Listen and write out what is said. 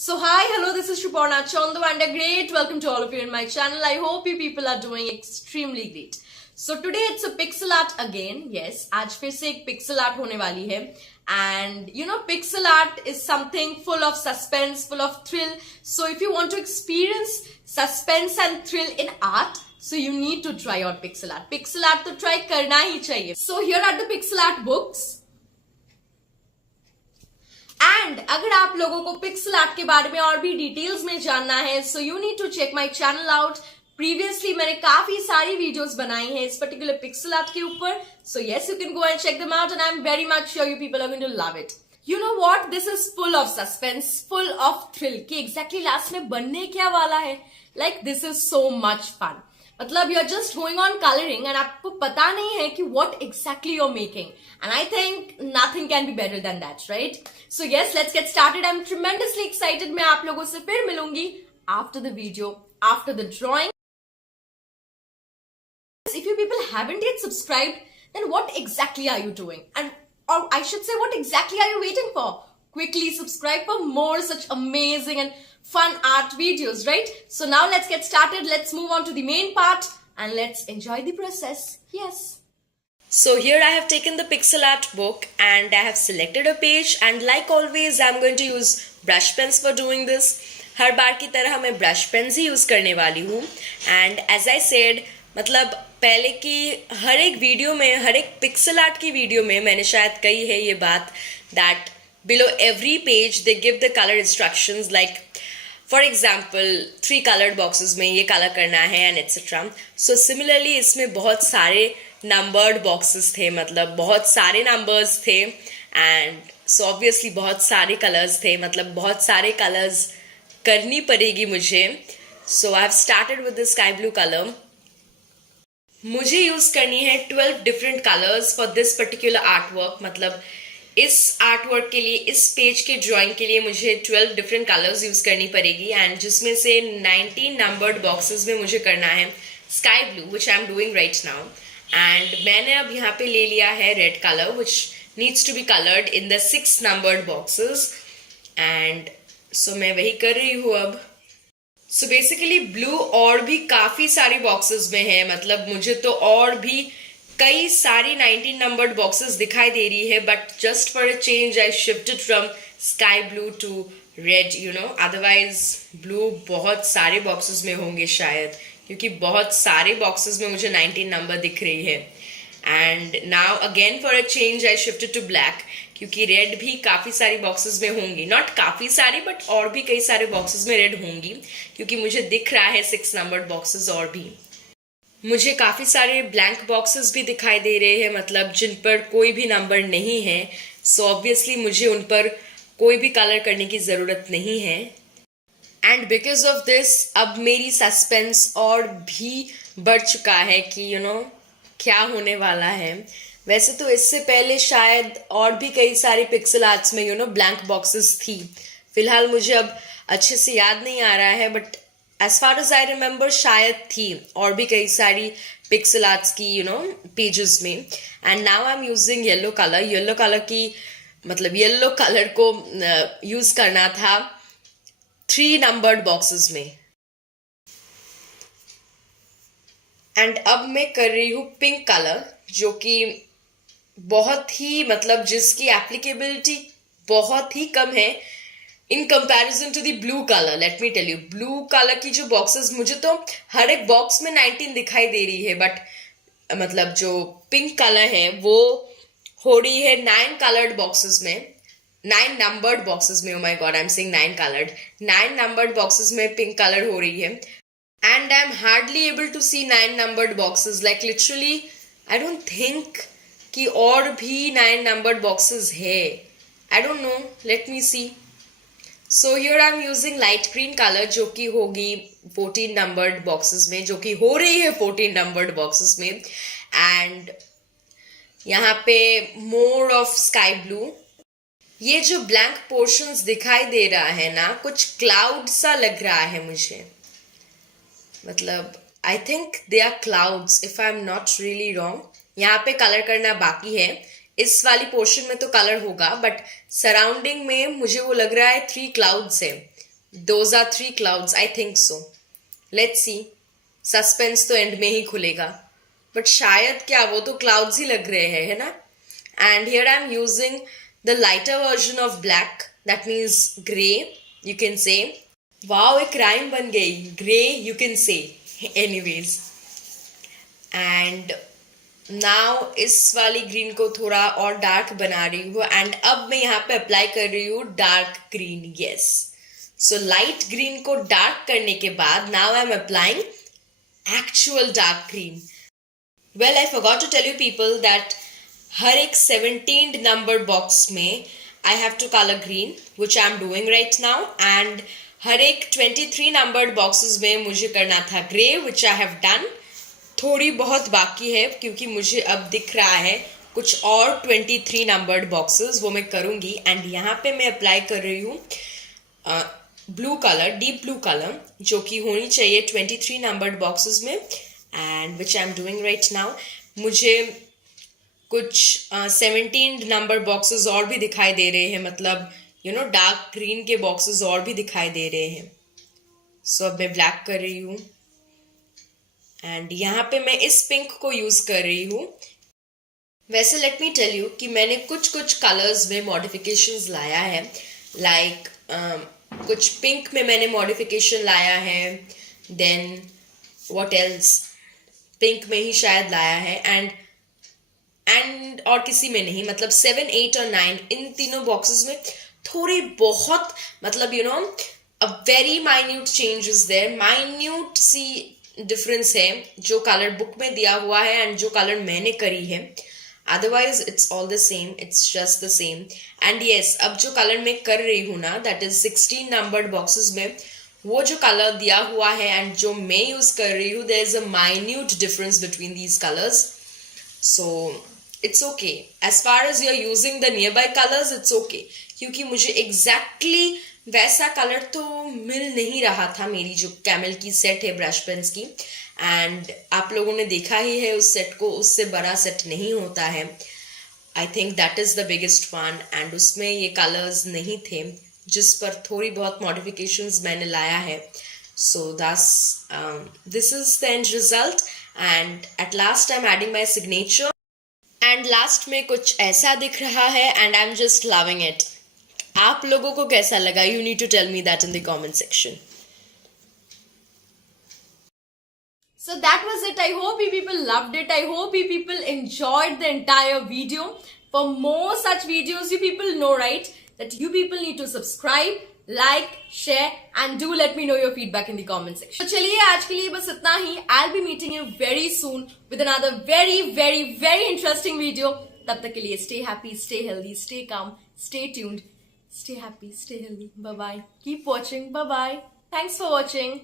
So hi, hello, this is Shuparna Chandu and a great welcome to all of you in my channel. I hope you people are doing extremely great. So today it's a pixel art again. Yes, आज फिर से एक pixel art होने वाली है. And you know, pixel art is something full of suspense, full of thrill. So if you want to experience suspense and thrill in art, so you need to try out pixel art. Pixel art तो try करना ही चाहिए. So here are the pixel art books. And अगर आप लोगों को pixel art के बारे में और भी डिटेल्स में जानना है so you need to check my channel out. Previously मैंने काफी सारी वीडियोस बनाई हैं इस पर्टिकुलर पिक्सल आर्ट के ऊपर. So yes, you can go and check them out and I am very much sure you people are going to love it. You know what, this is full of suspense, full of thrill कि exactly last में बनने क्या वाला है. Like this is so much fun. मतलब you are just going on colouring and आपको पता नहीं है कि what exactly you are making. And I think nothing can be better than that, right? So yes, let's get started. I am tremendously excited. मैं आप लोगों से फिर मिलूंगी after the video, after the drawing. If you people haven't yet subscribed, then what exactly are you doing? Or I should say, what exactly are you waiting for? Quickly subscribe for more such amazing and fun art videos, right? So now let's get started. Let's move on to the main part and let's enjoy the process. Yes. So here I have taken the pixel art book and I have selected a page, and like always I'm going to use brush pens for doing this. हर बार की तरह मैं brush pens ही use करने वाली हूँ. And as I said, मतलब पहले की हर एक वीडियो में, हर एक पिक्सल आर्ट की वीडियो में मैंने शायद कही है ये बात, that below every page they give the colour instructions. Like for example 3 coloured boxes में ये कलर करना है एंड एटसेट्रा. सो सिमिलरली इसमें बहुत सारे नंबर्ड बॉक्सेस थे, मतलब बहुत सारे नंबर्स थे, एंड सो ऑब्वियसली बहुत सारे कलर्स थे, मतलब बहुत सारे कलर्स करनी पड़ेगी मुझे. So I have started with the sky blue colour. मुझे यूज करनी है 12 different colours for this particular art work. मतलब इस आर्ट वर्क के लिए, इस पेज के ड्राइंग के लिए मुझे 12 डिफरेंट कलर्स यूज करनी पड़ेगी, एंड जिसमें से 19 नंबर्ड बॉक्सेस में मुझे करना है sky blue, which I am doing right now. And मैंने अब यहाँ पे ले लिया है red colour, which needs to be coloured in the 6 numbered boxes. And so मैं वही कर रही हूँ अब. सो बेसिकली ब्लू और भी काफी सारी बॉक्सेस में है, मतलब मुझे तो और भी कई सारी 19 नंबर्ड बॉक्सेस दिखाई दे रही है, but just for a change I shifted from sky blue to red, you know. Otherwise blue बहुत सारे बॉक्सेस में होंगे शायद, क्योंकि बहुत सारे बॉक्सेस में मुझे 19 नंबर दिख रही है. And now again for a change I shifted to black, क्योंकि रेड भी काफी सारी बॉक्सेस में होंगी. नॉट काफी सारी, बट और भी कई सारे बॉक्सेस में रेड होंगी, क्योंकि मुझे दिख रहा है 6 नंबर्ड बॉक्सेस. और भी मुझे काफी सारे ब्लैंक बॉक्सेस भी दिखाई दे रहे हैं, मतलब जिन पर कोई भी नंबर नहीं है. सो ऑब्वियसली मुझे उन पर कोई भी कलर करने की जरूरत नहीं है. एंड बिकॉज ऑफ दिस अब मेरी सस्पेंस और भी बढ़ चुका है कि यू नो क्या होने वाला है. वैसे तो इससे पहले शायद और भी कई सारी पिक्सल आर्ट्स में यू नो ब्लैंक बॉक्सेस थी. फिलहाल मुझे अब अच्छे से याद नहीं आ रहा है, but as far as I remember शायद थी और भी कई सारी पिक्सल आर्ट्स की यू नो पेजेस में. And now I am using yellow colour. Yellow colour की मतलब येलो कलर को यूज करना था 3 नंबर्ड बॉक्सेस में. एंड अब मैं कर रही हूँ पिंक कलर, जो कि बहुत ही मतलब जिसकी एप्लीकेबिलिटी बहुत ही कम है in comparison to the blue colour. Let me tell you, blue colour की जो बॉक्सेस, मुझे तो हर एक बॉक्स में 19 दिखाई दे रही है, बट मतलब जो पिंक कलर है वो हो रही है 9 कलर्ड बॉक्सेस में, 9 नंबर्ड बॉक्सेस में. Oh my God, I am saying 9 coloured. 9 numbered boxes में पिंक कलर हो रही है, and I am hardly able to see 9 numbered boxes. Like literally I don't think कि और भी 9 नंबर्ड बॉक्सेस है. I don't know, let me see. So here I am using light green colour, जो कि होगी 14 नंबर्ड बॉक्सेस में, जो कि हो रही है 14 नंबर्ड बॉक्सेस में. एंड यहाँ पे मोर ऑफ स्काई ब्लू. ये जो ब्लैंक पोर्शंस दिखाई दे रहा है ना, कुछ क्लाउड सा लग रहा है मुझे. मतलब I think they are clouds if I am not really wrong. यहाँ पे कलर करना बाकी है. इस वाली पोर्शन में तो कलर होगा, बट सराउंडिंग में मुझे वो लग रहा है 3 क्लाउड्स है. Those are 3 clouds, I think so. Let's see. Suspense तो एंड में ही खुलेगा, बट शायद क्या वो तो क्लाउड्स ही लग रहे हैं, है ना? And here I am using the lighter version of black, that means grey, you can say. Wow, एक राइम बन गई, grey you can say. Anyways, and now इस वाली ग्रीन को थोड़ा और डार्क बना रही हूँ, एंड अब मैं यहाँ पे अप्लाई कर रही हूँ dark green. Yes, so light green को डार्क करने के बाद now I am applying actual dark green. Well, I forgot to tell you people that हर एक 17 number box में I have to color green, which I am doing right now, and हर एक 23 numbered boxes में मुझे करना था grey, which I have done. थोड़ी बहुत बाकी है क्योंकि मुझे अब दिख रहा है कुछ और 23 numbered boxes, वो मैं करूँगी. एंड यहाँ पे मैं अप्लाई कर रही हूँ blue colour, deep blue colour, जो कि होनी चाहिए 23 नंबर्ड बॉक्सेस में, and which I am doing right now. मुझे कुछ 17 नंबर बॉक्सेस और भी दिखाई दे रहे हैं, मतलब यू नो डार्क ग्रीन के बॉक्सेस और भी दिखाई दे रहे हैं. सो अब मैं ब्लैक कर रही हूँ, एंड यहाँ पे मैं इस पिंक को यूज कर रही हूँ. वैसे लेट मी टेल यू कि मैंने कुछ कुछ कलर्स में मॉडिफिकेशंस लाया है, लाइक कुछ पिंक में मैंने मॉडिफिकेशन लाया है, देन व्हाट एल्स, पिंक में ही शायद लाया है, एंड और किसी में नहीं. मतलब 7, 8 और 9 इन तीनों बॉक्सेस में थोड़ी बहुत, मतलब you know a very minute change is there, minute सी डिफरेंस है जो कलर बुक में दिया हुआ है एंड जो कलर मैंने करी है. Otherwise it's all the same, it's just the same. And yes, अब जो कलर मैं कर रही हूँ ना, that is 16 numbered boxes में वो जो कलर दिया हुआ है एंड जो मैं यूज कर रही हूँ, there is a minute difference between these colors. So it's okay. As far as you're using the nearby colors, it's okay. क्योंकि मुझे exactly वैसा कलर तो मिल नहीं रहा था मेरी जो कैमल की सेट है ब्रश पेन्स की, एंड आप लोगों ने देखा ही है उस सेट को, उससे बड़ा सेट नहीं होता है. I think that is the biggest one, and उसमें ये कलर्स नहीं थे जिस पर थोड़ी बहुत मॉडिफिकेशंस मैंने लाया है. So this is the end result, and at last I am adding my signature, and last में कुछ ऐसा दिख रहा है, and I am just loving it. आप लोगों को कैसा लगा? You need to tell me that in the comment section. So that was it. I hope you people loved it. I hope you people enjoyed the entire video. For more such videos, you people know, right, that you people need to subscribe, like, share, and do let me know your feedback in the comment section. तो चलिए आज के लिए बस इतना ही. I'll be meeting you very soon with another very, very, very interesting video. तब तक के लिए stay happy, stay healthy, stay calm, stay tuned, stay happy, stay healthy. Bye bye. Keep watching. Bye bye. Thanks for watching.